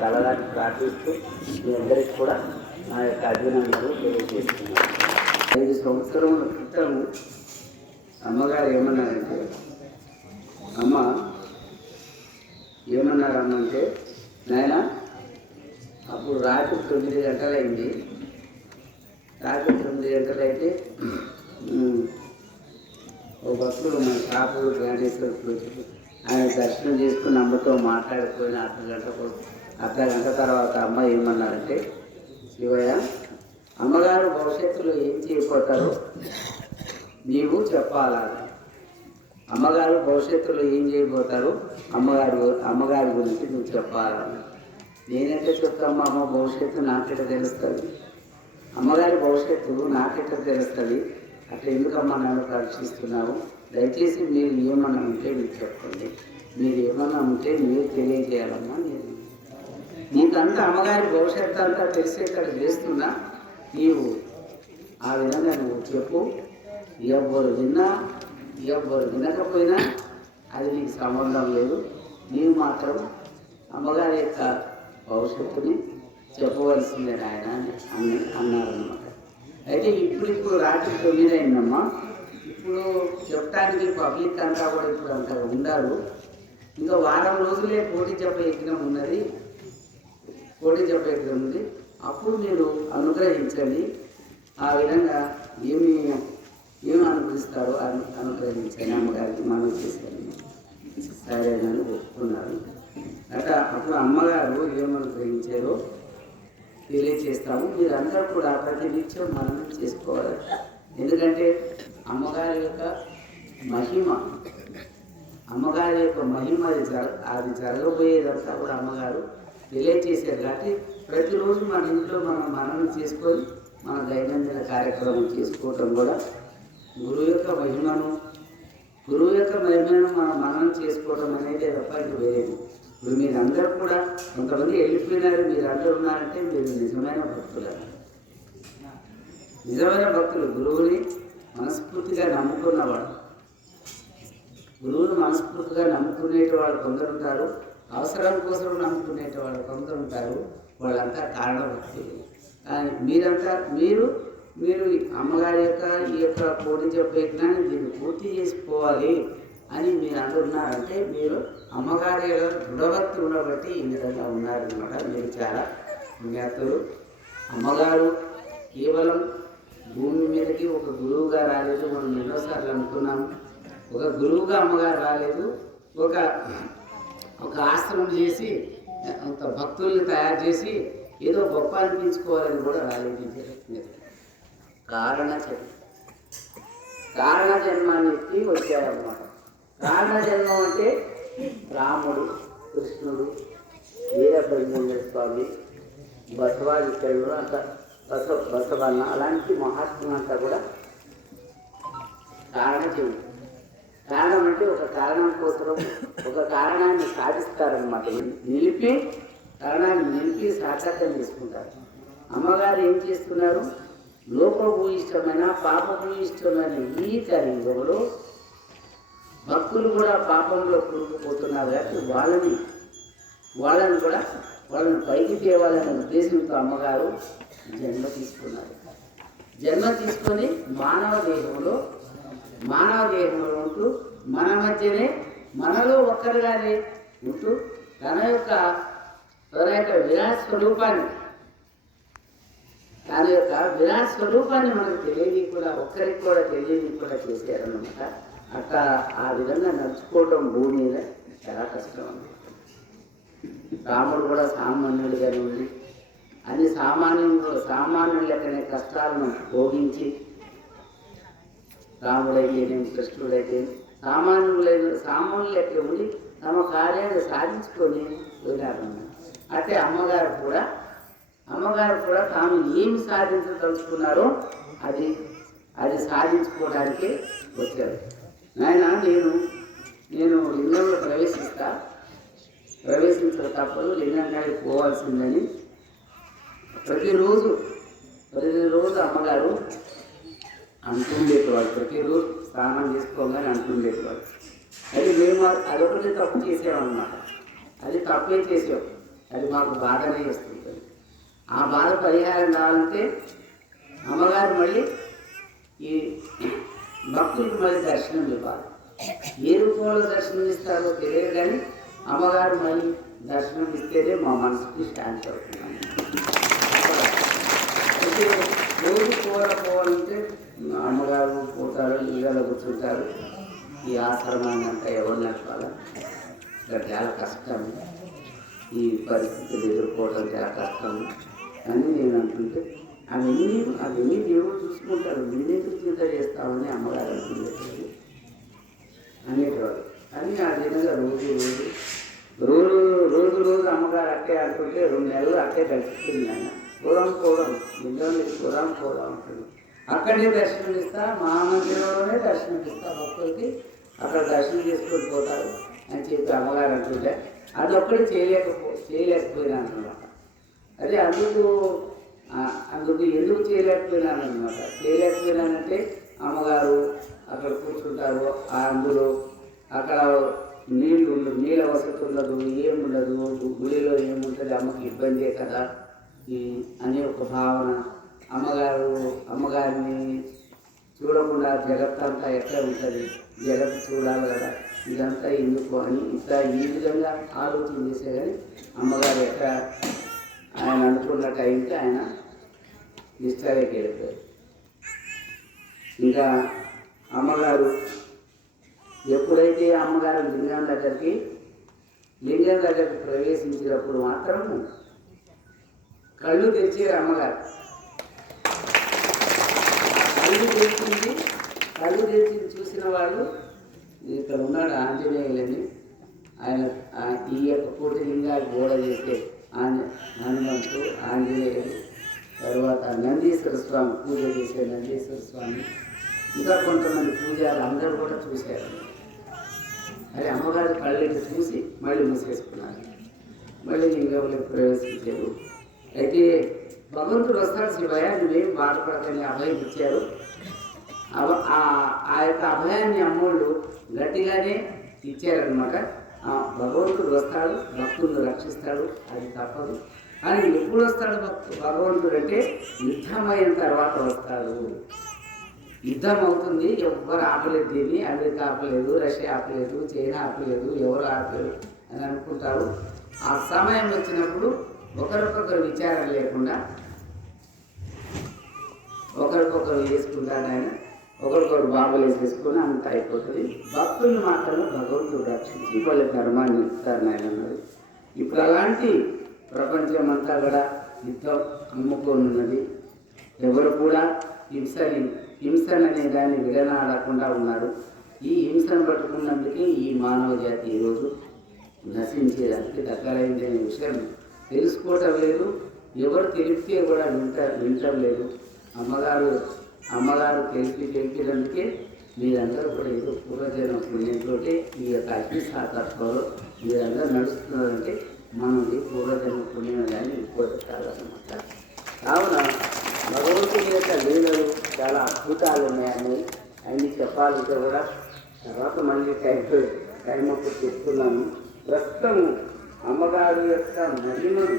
కలగాన్ని ప్రార్థిస్తూ మీ అందరికీ కూడా నా యొక్క అభినందనలు తెలియజేస్తున్నాను. 5 సంవత్సరముల క్రితం అమ్మగారు ఏమన్నారంటే, అమ్మ ఏమన్నారమ్మంటే, నాయన అప్పుడు రాత్రి 9 గంటలైంది. రాత్రి 9 గంటలైతే ఓ భక్తుడు మన షాపులు జ్ఞానేశ్వరుడు ఆయన దర్శనం చేసుకుని అమ్మతో మాట్లాడుకొని అర్ధ గంట తర్వాత అమ్మ ఏమన్నారంటే, శివయ్య అమ్మగారు భవిష్యత్తులో ఏం చేయబోతారో నీవు చెప్పాలా. అమ్మగారు భవిష్యత్తులో ఏం చేయబోతారో అమ్మగారి గురించి నువ్వు చెప్పాలా. నేనైతే చెప్తామా, అమ్మ భవిష్యత్తు నాకెట్ట తెలుస్తుంది, అమ్మగారి భవిష్యత్తు నాకెట్ట తెలుస్తుంది, అట్లా ఎందుకమ్మా నన్ను పరీక్షిస్తున్నావు, దయచేసి మీరు ఏమన్నా ఉంటే మీరు చెప్పండి, మీరు ఏమన్నా ఉంటే మీరు తెలియజేయాలమ్మా. నీకంతా అమ్మగారి భవిష్యత్తు అంతా తెలిసేటట్టు చేస్తున్నా, నీవు ఆ విధంగా నువ్వు చెప్పు. ఎవ్వరు వినకపోయినా అది నీకు సంబంధం లేదు, నీవు మాత్రం అమ్మగారి యొక్క భవిష్యత్తుని చెప్పవలసిందే ఆయన అని అన్నారన్నమాట. అయితే ఇప్పుడు రాత్రి 9 అయిందమ్మా. ఇప్పుడు చెప్పడానికి పబ్లిక్ అంతా కూడా ఇప్పుడు అంతా ఉండారు. ఇంకా వారం రోజులే పోటీ చెప్ప యజ్ఞం ఉన్నది, ఉంది. అప్పుడు మీరు అనుగ్రహించండి, ఆ విధంగా ఏమి అనుగ్రహిస్తారో అనుగ్రహించండి అమ్మగారికి మనం చేశాను. సరే అని ఒప్పుకున్నారు. అట్లా అప్పుడు అమ్మగారు ఏమనుగ్రహించారో తెలియచేస్తాము. మీరందరూ కూడా ప్రతినిత్యం మనం చేసుకోవాలి. ఎందుకంటే అమ్మగారి యొక్క మహిమ అది జరగబోయేదంతా కూడా అమ్మగారు తెలియచేశారు. కాబట్టి ప్రతిరోజు మన ఇంట్లో మనం చేసుకొని మన దైనందిన కార్యక్రమం చేసుకోవటం కూడా గురువు యొక్క మహిమను మనం చేసుకోవడం అనేది తప్ప ఇది వేరేది. ఇప్పుడు మీరందరూ కూడా కొంతమంది వెళ్ళిపోయినారు, మీరందరూ ఉన్నారంటే మీరు నిజమైన భక్తులు, గురువుని మనస్ఫూర్తిగా నమ్ముకున్నవాడు. గురువుని మనస్ఫూర్తిగా నమ్ముకునేటవాడు కొందరు ఉంటారు, అవసరం కోసం నమ్ముకునేటవాడు కొందరు ఉంటారు. వాళ్ళంతా కారణ భక్తులు. కానీ మీరు అమ్మగారి యొక్క ఈ యొక్క పోటీ చెప్పే యజ్ఞాన్ని దీన్ని పూర్తి చేసిపోవాలి అని మీరు అంటున్నారంటే మీరు అమ్మగారి దృఢభక్తి ఉండబట్టి ఈ విధంగా ఉన్నారనమాట. మీరు చాలా పుణ్యాతులు. అమ్మగారు కేవలం భూమి మీదకి ఒక గురువుగా రాలేదు. మనం ఎన్నోసార్లు అనుకున్నాము, ఒక గురువుగా అమ్మగారు రాలేదు. ఒక ఆశ్రమం చేసి అంత భక్తుల్ని తయారు చేసి ఏదో గొప్ప అనిపించుకోవాలని కూడా రాలేదు. కారణ జన్మాన్ని ఎత్తి వచ్చారన్నమాట. కారణ జన్మం అంటే రాముడు, కృష్ణుడు, వీరబ్రహ్మణ్య స్వామి, బసవాదిత్యుడు, అంత బసవన్న అలాంటి మహాత్ములు అంతా కూడా కారణ జన్మం. కారణం అంటే ఒక కారణం కోసం ఒక కారణాన్ని సాధిస్తారనమాట. కారణాన్ని నిలిపి సార్థకం చేసుకుంటారు. అమ్మగారు ఏం చేస్తున్నారు, లోపభూయిష్టమైన పాపభూయిష్టమైన ఈ కలియుగంలో భక్తులు కూడా పాపంలో కూరుకుపోతున్నారు. కాబట్టి వాళ్ళని పైకి తేవాలనే ఉద్దేశంతో అమ్మగారు జన్మ తీసుకున్నారు. జన్మ తీసుకొని మానవ దేహంలో ఉంటూ మన మధ్యనే మనలో ఒక్కరుగానే ఉంటూ తన యొక్క విరాట్ స్వరూపాన్ని మనకు తెలియని కూడా ఒక్కరికి కూడా తెలియని కూడా చేశారన్నమాట. అట్లా ఆ విధంగా నడుచుకోవటం భూమి మీద చాలా కష్టం అన్నమాట. రాముడు కూడా సామాన్యుడిగానే ఉంది. అన్ని సామాన్యుల లెక్కనే కష్టాలను భోగించి రాముడైతేనేమి కృష్ణుడైతే సామాన్యుల లెక్క ఉండి తమ కార్యాన్ని సాధించుకొని వెళ్ళారన్నమాట. అంటే అమ్మగారు కూడా తాము ఏమి సాధించదలుచుకున్నారో అది సాధించుకోవడానికి వచ్చారు. నాయన నేను లింగంలో ప్రవేశించక తప్పదు, లింగంగాడికి పోవాల్సిందని ప్రతిరోజు అమ్మగారు అంటుండేవాడు. ప్రతిరోజు స్నానం చేసుకోగానే అంటుండేవాడు. అది మేము అదొకటి తప్పు చేసామన్నమాట. అది తప్పే చేసాం. అది మాకు బాధనే ఇస్తుంటుంది. ఆ బాధ పరిహారం కావాలంటే అమ్మగారు మళ్ళీ ఈ భక్తులకు మళ్ళీ దర్శనం ఇవ్వాలి. ఏ రూపంలో దర్శనం ఇస్తారో తెలియదు, కానీ అమ్మగారు మళ్ళీ దర్శనం ఇస్తేనే మా మనసుకి శాంతి అవుతుంది. అయితే రోజు పోవాలంటే అమ్మగారు పోతారు, ఇళ్ళలో కూర్చుంటారు. ఈ ఆశ్రమాన్ని అంతా ఎవరు నడపాలి? ఇక్కడ చాలా కష్టం, ఈ పరిస్థితులు ఎదుర్కోవడం చాలా కష్టం అని నేను అంటుంటే అవన్నీ దేవుడు చూసుకుంటారు, నిన్నెందుకు చింత చేస్తామని అమ్మగారు అంటుంది అనేటివాడు. అని ఆ విధంగా రోజు అమ్మగారు అట్టే అంటుంటే 2 నెలలు అట్టే గడిచిపోయింది. ఆయన పోదాం అంటుంది. అక్కడే దర్శనం ఇస్తా, మా మందిరంలోనే దర్శనం ఇస్తా, భక్తులకి అక్కడ దర్శనం చేసుకొని పోతారు అని చెప్పి అమ్మగారు అంటుంటే అది ఒక్కటి చేయలేకపోయినాను అనమాట. అదే అందుకు ఎందుకు చేయలేకపోయినాను అనమాట. చేయలేకపోయినానంటే అమ్మగారు అక్కడ కూర్చుంటారు, అందులో అక్కడ నీళ్ళ వసతి ఉండదు, ఏముండదు, గుడిలో ఏముంటుంది, అమ్మకి ఇబ్బందే కదా అనే ఒక భావన. అమ్మగారిని చూడకుండా జగత్తంతా ఎట్లా ఉంటుంది, జగత్తు చూడాలి కదా, ఇదంతా ఎందుకు అని ఈ విధంగా ఆలోచన చేసే. కానీ అమ్మగారు ఎట్లా ఆయన అనుకున్న టైంకి ఆయన నిష్ఠలోకి వెళ్ళిపోయారు. ఇంకా అమ్మగారు ఎప్పుడైతే అమ్మగారు లింగం దగ్గరికి ప్రవేశించినప్పుడు మాత్రం కళ్ళు తెచ్చారు అమ్మగారు. కళ్ళు తెచ్చి చూసిన వాళ్ళు ఇక్కడ ఉన్నాడు ఆంజనేయులని, ఆయన ఈ యొక్క కోటి లింగాలు గోడ చేసే హనుమంతు, ఆంజనేయులు, తర్వాత నందీశ్వర స్వామి పూజ చేసే నందీశ్వర స్వామి, ఇంకా కొంతమంది పూజారులు అందరూ కూడా చూశారు. అది అమ్మగారి కళ్ళకి చూసి మళ్ళీ మూసేసుకున్నారు, మళ్ళీ లింగంలో ప్రవేశించారు. అయితే భగవంతుడు వస్తాడు, శివయ్య నువ్వేం బాధపడకని అభయం ఇచ్చారు. ఆ యొక్క అభయాన్ని అమ్మోళ్ళు గట్టిగానే ఇచ్చారనమాట. భగవంతుడు వస్తాడు, భక్తులను రక్షిస్తాడు, అది తప్పదు. కానీ ఎప్పుడు వస్తాడు భగవంతుడు అంటే యుద్ధమైన తర్వాత వస్తాడు. యుద్ధం అవుతుంది, ఎవ్వరు ఆపలేదు, దీన్ని అమెరికా ఆపలేదు, రష్యా ఆపలేదు, చైనా ఆపలేదు, ఎవరు ఆపలేదు అని అనుకుంటారు. ఆ సమయం వచ్చినప్పుడు ఒకరికొకరు విచారం లేకుండా ఒకరికొకరు వేసుకుంటాడు ఆయన, ఒకరికొకరు బాబులు వేసేసుకుని అంత అయిపోతుంది. భక్తులు మాత్రమే భగవంతుడు రక్షించి వాళ్ళ ధర్మాన్ని ఇస్తారు ఆయన అన్నది. ఇప్పుడు అలాంటి ప్రపంచం అంతా కూడా యుద్ధం అమ్ముకొని ఉన్నది. ఎవరు కూడా హింసననే దాన్ని విడనాడకుండా ఉన్నారు. ఈ హింసను పట్టుకున్నందుకే ఈ మానవ జాతి ఈరోజు నశించేదానికి దగ్గరైందనే విషయం తెలుసుకోవటం లేదు. ఎవరు తెలిపితే కూడా వింటం లేదు. అమ్మగారు తెలిపినందుకే మీరందరూ కూడా ఏదో పూర్వజన్మ పుణ్యంతో ఈ యొక్క అగ్నిశాతత్వంలో మీరందరూ నడుస్తున్నారంటే మనది పూర్వజన్మ పుణ్యం కానీ ఇంకోటాలన్నమాట. కావున భగవంతుని యొక్క లీలలు చాలా అద్భుతాలు ఉన్నాయని అన్ని చెప్పాలంటే కూడా తర్వాత మళ్ళీ టైం అప్పుడు చెప్తున్నాను. ప్రస్తుతం అమ్మగారు యొక్క మహిమను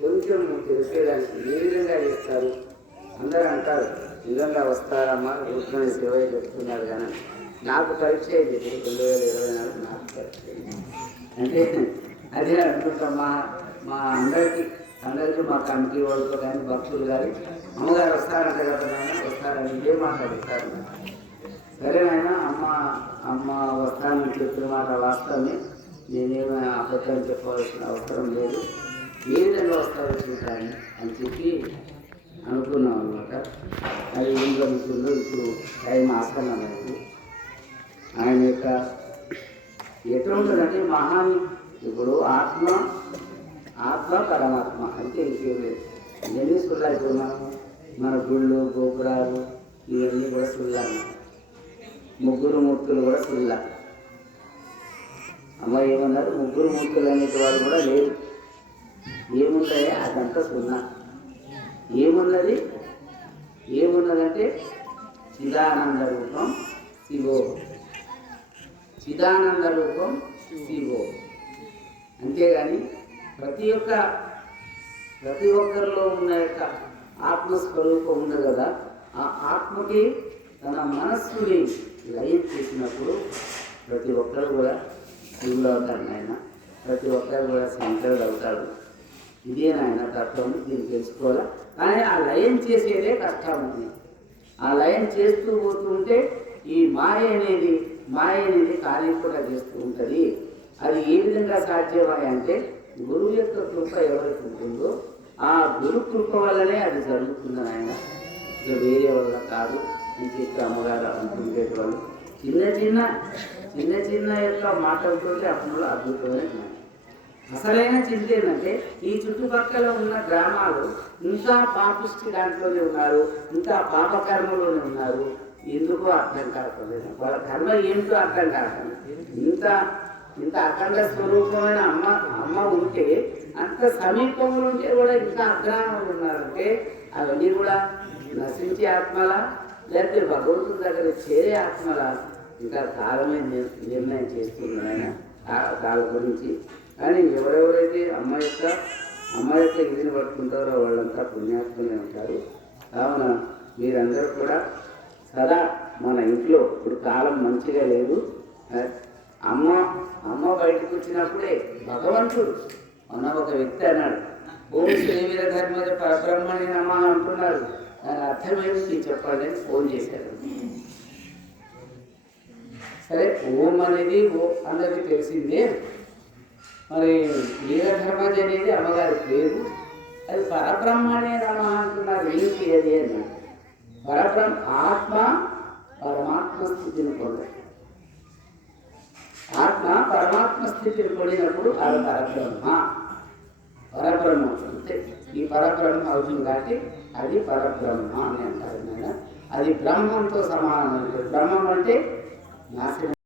కొంచెం తెలిపేదానికి ఏ విధంగా చేస్తారు అందరూ అంటారు, నిజంగా వస్తారమ్మా రూపమైన సేవ చెప్తున్నారు. కానీ నాకు పరీక్ష అయింది 2024 నాకు పరీక్ష అయింది. అంటే అదే అనుకుంటాం, మా అందరికీ మా కమిటీ వాళ్ళతో కానీ భక్తులు కానీ అమ్మగారు వస్తారంటే కదా వస్తారని ఇదే మాట్లాడుతారు. సరేనైనా అమ్మ వస్తానని చెప్పిన మాట వాస్తవమే, నేనేమో అబద్ధం చెప్పవలసిన అవసరం లేదు, ఏ విధంగా వస్తారో చూడాలి అని చెప్పి అనుకున్నాం అనమాట. అది ఏం జరుగుతుందో ఇప్పుడు టైం ఆసన్నమైంది. ఆయన యొక్క ఎట్లా ఉంటుందంటే మహాన్ ఇప్పుడు ఆత్మ పరమాత్మ అంటే ఇంకేం లేదు. ఇవన్నీ సుల్లా. ఇప్పుడు మన గుళ్ళు గోపురాలు ఇవన్నీ కూడా సుల్లా, ముగ్గురు మూర్తులు కూడా సుల్లా. అమ్మ ఏమన్నారు, ముగ్గురు మూర్తులు అనేటి వాళ్ళు కూడా లేదు. ఏముంటాయో అదంతా సున్నా. ఏమున్నదంటే చిదానంద రూపం శివో, చిదానంద రూపం శివో. అంతేగాని ప్రతి ఒక్కరిలో ఉన్న యొక్క ఆత్మస్వరూపం ఉంది కదా, ఆ ఆత్మకి తన మనస్సుని లయం చేసినప్పుడు ప్రతి ఒక్కరు కూడా శివుడు అవుతాడు నాయన, ప్రతి ఒక్కరు కూడా శంకరుడు అవుతాడు. ఇదే నాయన తత్వం, దీన్ని తెలుసుకోవాలా. కానీ ఆ లయం చేసేదే కష్టం ఉంది. ఆ లయం చేస్తూ పోతుంటే ఈ మాయ అనేది కార్యం కూడా చేస్తూ ఉంటుంది. అది ఏ విధంగా సాధ్యమై అంటే గురువు యొక్క కృప ఎవరికి ఉంటుందో ఆ గురు కృప వల్లనే అది జరుగుతుంది నాయన, ఇంకా వేరే వల్ల కాదు అని చెప్పి అమ్మగారు అనుకునేటవాళ్ళు. చిన్న చిన్న యొక్క మాటలతో అప్పుడు అద్భుతమైన జ్ఞానం. అసలైన చింత ఏంటంటే ఈ చుట్టుపక్కల ఉన్న గ్రామాలు ఇంకా పాపిష్టి దాంట్లోనే ఉన్నారు, ఇంకా పాపకర్మలోనే ఉన్నారు. ఎందుకో అర్థం కాకపోలేదు, వాళ్ళ కర్మ ఏమిటో అర్థం కాకుండా ఇంత అఖండ స్వరూపమైన అమ్మ ఉంటే, అంత సమీపంలో ఉంటే కూడా ఇంకా అజ్ఞానంలో ఉన్నారంటే అవన్నీ కూడా నశించే ఆత్మలా లేకపోతే భగవంతుడి దగ్గర చేరే ఆత్మలా ఇంకా కాలమే నిర్ణయం చేస్తుంది ఆయన దాని గురించి. కానీ ఎవరెవరైతే అమ్మ యొక్క ఇదిని పట్టుకుంటారో వాళ్ళంతా పుణ్యాత్మలే ఉంటారు. కావున మీరందరూ కూడా సదా మన ఇంట్లో ఇప్పుడు కాలం మంచిగా లేదు, అమ్మ బయటకు వచ్చినప్పుడే భగవంతుడు మన ఒక వ్యక్తి అన్నాడు, ఓం శ్రీ వీర ధర్మజ పరబ్రహ్మణి నమ అంటున్నాడు. దాని అర్థమేమిటి చెప్పండి అని ఫోన్ చేశాడు. సరే ఓం అనేది అన్నది తెలిసిందే, మరి వీరధర్మజ అనేది అమ్మగారి పేరు, అది పరబ్రహ్మణే నమ అంటున్నారు. ఏంటి అది అన్నాడు. ఆత్మ పరమాత్మ స్థితిని పొందాలి. ఆత్మ పరమాత్మ స్థితిని పొందినప్పుడు అది పరబ్రహ్మ అంటే ఈ పరబ్రహ్మ అవుతుంది కాబట్టి అది పరబ్రహ్మ అని అంటారు. అది బ్రహ్మంతో సమానం. బ్రహ్మం అంటే నాశనం.